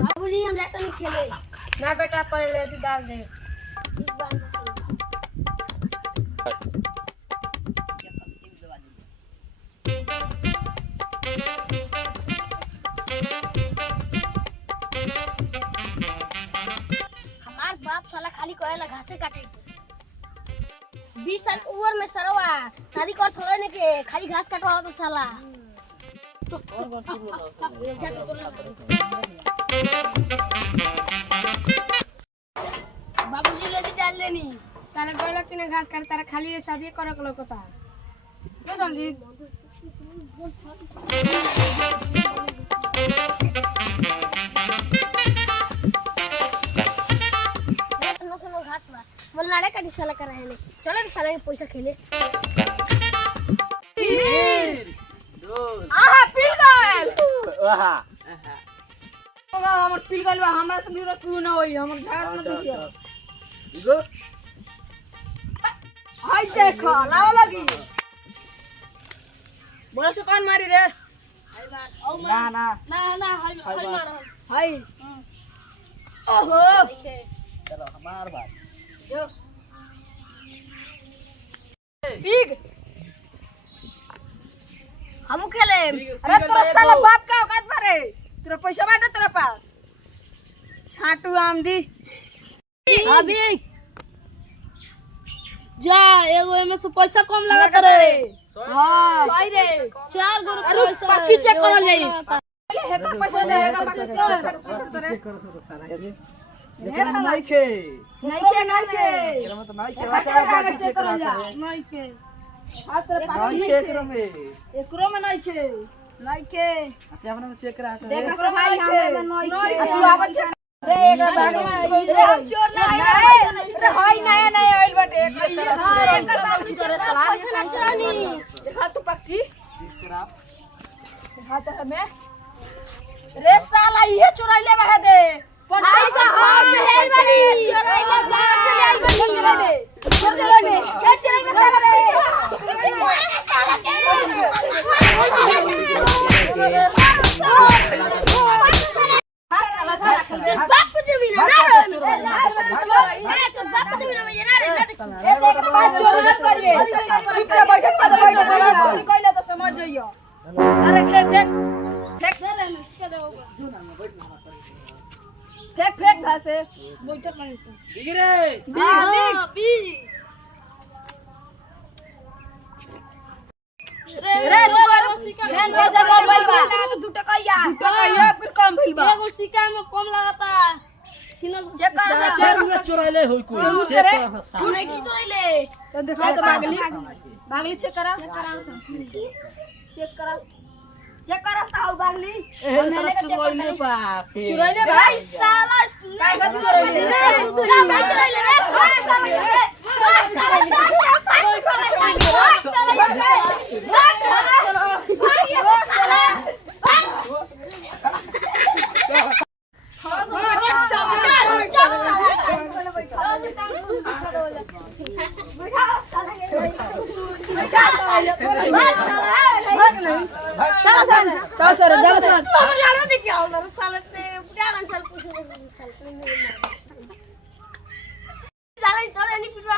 बाबूजी हम ऐसा नहीं खेले ना बेटा पहले तू डाल दे। इस बार हमार बाप साला खाली कहेला घासे काटे 20 साल की उम्र में सरवा शादी कर थोड़े ने के खाली घास काटवा तो साला बाबूजी ले डाल लेनी सारे गोला किने घास काटता रहा खाली ये शादी करे के लोकता ले जल्दी। सुनो घास बा मन लाड़े काटी साला कर रहे ने चलो रे साला के पैसा खेले आहा पिल गल आहा होगा हमर पिल गल बा हमरा से निरो क्यों ना होई हमर झाड़ न देखियो इगो हाय देखो लाओ लगी बोला से कौन मारी रे हाय मार औ ना ना ना हाय मार हाय ओहो देखे चलो हमार बात जो बिग हमू खेले अरे तोरा साला बाप का औकात मारे तेरा पैसा बाटे तेरे पास छाटू आमदी अभी जा एगो में से पैसा कम लगा करे हां सही रे 4 गो अरे पैसा पक्की चेक करल जाई हेकर पैसा दे हेकर बाकी चल लेकिन नहीं खे नहीं के एकरा में तो नहीं खे चेक करल जा नहीं के हां तेरे पास नहीं खे एकरा में एकरो में नहीं के नहीं के अच्छा अपना में चेक करा तो देख एकरो में नहीं के तू आवन छे रे एकरा बैग में रे हम चोर ना है रे होई नया नया आइल बाटे एक उठी करे साला देखा तू पक्षी करा देखा तो हमें रे साला ये चुराइले बहा दे आई का हां हेल वाली चोराइले गांव से ले आई चोराइले क्या चोराइले साला रे बाप को जमीन ना रे तो बाप को जमीन में ना रे ए देख बात चोरात करिए चुपचाप बैठ के बैठ चोरी कइले तो समझ जइयो अरे फेंक फेंक फेंक दे रे इसके दो फेंक फेंक घासे बैठक नहीं से बिग रे हां बी रे फैन पैसा कम भइल बा 2 टका या फिर कम भइल बा एगो सिक्का में कम लगाता छिनो चेक कर चेक चोराइले होई कोई चेक कर तू नहीं की चोराइले तो दिखा तो बागली चेक करा चेक करा साहू बागली मैंने चोराइले बाप चुराइले भाई साला काय का चुराइले भाई चोराइले रे चल सर चल सर तू हम लाना दे क्या होना साले पे क्या साल पूछ साले चले नहीं पिटवा